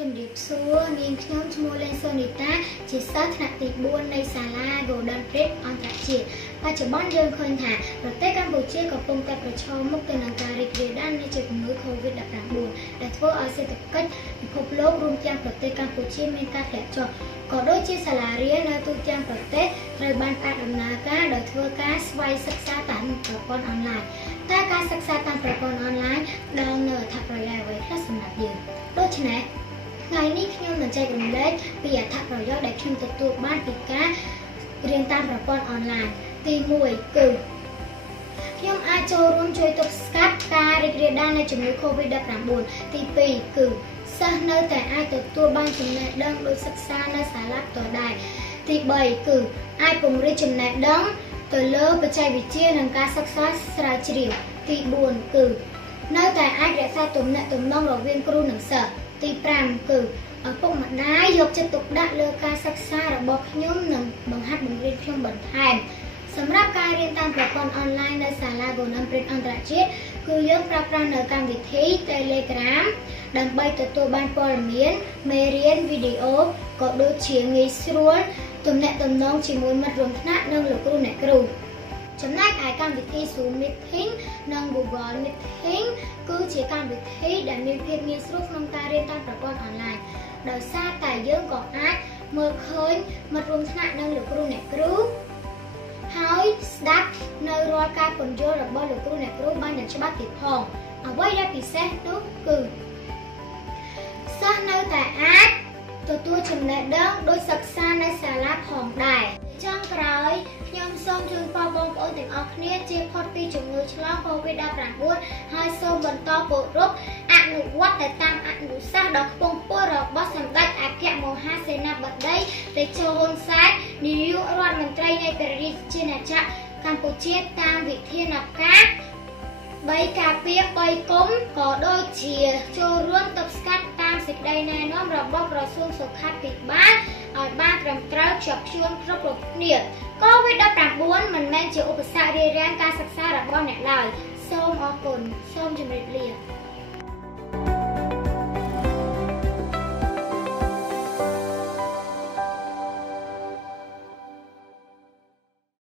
ជំរាបសួរនាងខ្ញុំឈ្មោះលេងសូនីតាជាសិស្សថ្នាក់ទី4នៃសាលា Golden Bridge អន្តរជាតិបច្ចុប្បន្នយើងឃើញថាប្រទេសកម្ពុជាកំពុងតែប្រឈមមុខទៅនឹងការរីករាលដាលនៃជំងឺ COVID-19 ដែលធ្វើឲ្យសេដ្ឋកិច្ចពិភពលោករួមទាំងប្រទេសកម្ពុជាមានការធ្លាក់ចុះក៏ដូចជាសាលារៀននៅទូទាំងប្រទេសត្រូវបានផ្អាកដំណើរការដោយធ្វើការស្វ័យសិក្សាតាមប្រព័ន្ធអនឡាញតែការសិក្សាតាមប្រព័ន្ធអនឡាញផ្ដល់នូវអត្ថប្រយោជន៍អ្វីខ្លះសម្រាប់យើងដូច្នេះថ្ងៃនេះខ្ញុំនឹងចែករំលែកពីអត្ថប្រយោជន៍ដែលខ្ញុំទទួលបានពីការរៀនតាមប្រព័ន្ធអនឡាញទី1គឺខ្ញុំអាចចូលរួមជួយទប់ស្កាត់ការរីករាលដាលនៃជំងឺ COVID-19 ទី2គឺសិស្សនៅតែអាចទទួលបានចំណេះដឹងដោយសិក្សានៅសាលាផ្ទាល់ដែរទី3គឺអាចពង្រីកចំណេះដឹងទៅលើបច្ចេកវិទ្យានិងការសិក្សាស្រាវជ្រាវទី4គឺនៅតែអាចរក្សាទំនាក់ទំនងរវាងគ្រូនិងសិស្សទី5គឺឪពុកម្ដាយយកចិត្តទុកដាក់លើការសិក្សារបស់ខ្ញុំនិងបង្ហាត់បង្រៀនខ្ញុំបន្ថែមសម្រាប់ការរៀនតាមប្រព័ន្ធអនឡាញនៅសាលា Golden Bridge អន្តរជាតិគឺយើងប្រើប្រាស់នៅកម្មវិធី Telegram ដើម្បីទទួលបានព័ត៌មានមេរៀនវីដេអូក៏ដូចជាងាយស្រួលទំនាក់ទំនងជាមួយមិត្តរួមថ្នាក់និងលោកគ្រូអ្នកគ្រូចំណែកឯកម្មវិធី Zoom Meeting និង Google Meeting គឺជាកម្មវិធីដែលមានភាពងាយស្រួលក្នុងការរៀនតាមប្រព័ន្ធអនឡាញដោយសារតែយើងក៏អាចមើលឃើញមិត្តរួមថ្នាក់និងលោកគ្រូអ្នកគ្រូហើយស្ដាប់នៅរាល់ការពន្យល់របស់លោកគ្រូអ្នកគ្រូបានយ៉ាងច្បាស់ទៀតផងអ្វីដែលពិសេសនោះគឺសិស្សនៅតែអាចទទួលចំណេះដឹងដោយសិក្សានៅសាលាផងដែរចុងក្រោយខ្ញុំសូមជូនពរបងប្អូនទាំងអស់គ្នាជៀសផុតពីជំងឺឆ្លង COVID-19 ហើយសូមបន្តគោរពអនុវត្តទៅតាមអនុសាសន៍ដ៏ខ្ពង់ខ្ពស់របស់សម្ដេចអគ្គមហាសេនាបតីតេជោហ៊ុនសែននាយករដ្ឋមន្ត្រីនៃព្រះរាជាណាចក្រកម្ពុជាតាមវិធានការ3ការពារ3គុំក៏ដូចជាចូលរួមទប់ស្កាត់តាមសេចក្តីណែនាំរបស់ក្រសួងសុខាភិបាលឲ្យបានត្រឹមត្រូវខ្ជាប់ខ្ជួនគ្រប់គ្នា COVID-19 មិនមែនជាឧបសគ្គរារាំងការសិក្សារបស់អ្នកឡើយសូមអរគុណសូមជម្រាបលា